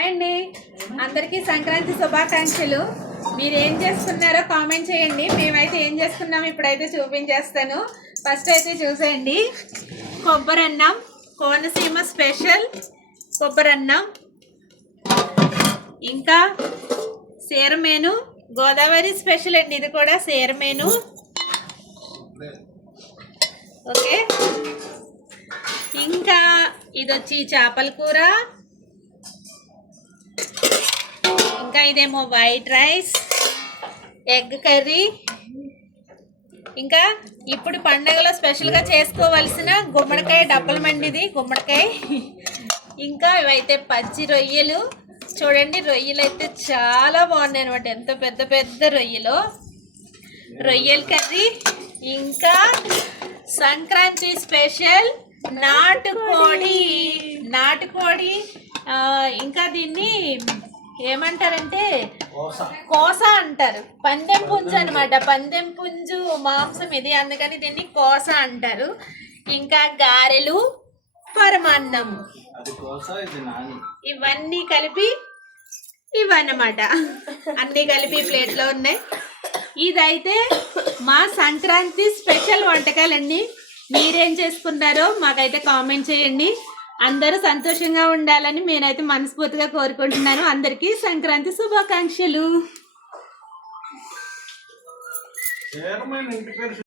అండి అందరికీ సంక్రాంతి శుభాకాంక్షలు. మీరు ఏం చేస్తున్నారో కామెంట్ చేయండి. మేమైతే ఏం చేస్తున్నాము ఇప్పుడైతే చూపించేస్తాను. ఫస్ట్ అయితే చూసేయండి, కొబ్బరన్నం, కోనసీమ స్పెషల్ కొబ్బరన్నం, ఇంకా సేరమేను, గోదావరి స్పెషల్ అండి ఇది కూడా సేరమేను. ఓకే, ఇంకా ఇది వచ్చి చేపల కూర, ఇంకా ఇదేమో వైట్ రైస్, ఎగ్ కర్రీ, ఇంకా ఇప్పుడు పండగలో స్పెషల్గా చేసుకోవాల్సిన గుమ్మడికాయ డబ్బల మండిది గుమ్మడికాయ, ఇంకా ఇవైతే పచ్చి రొయ్యలు. చూడండి రొయ్యలు అయితే చాలా బాగున్నాయి అనమాట, ఎంత పెద్ద పెద్ద రొయ్యలు. రొయ్యల కర్రీ, ఇంకా సంక్రాంతి స్పెషల్ నాటుకోడి. ఇంకా దీన్ని ఏమంటారంటే కోస అంటారు, పందెం పుంజు అనమాట. పందెం పుంజు మాంసం ఇది, అందుకని దీన్ని కోస అంటారు. ఇంకా గారెలు, పరమాన్నం, ఇవన్నీ కలిపి ఇవన్నమాట, అన్నీ కలిపి ప్లేట్లో ఉన్నాయి. ఇదైతే మా సంక్రాంతి స్పెషల్ వంటకాలండి. మీరేం చేసుకున్నారో మాకైతే కామెంట్ చేయండి. అందరూ సంతోషంగా ఉండాలని నేనైతే మనస్ఫూర్తిగా కోరుకుంటున్నాను. అందరికీ సంక్రాంతి శుభాకాంక్షలు.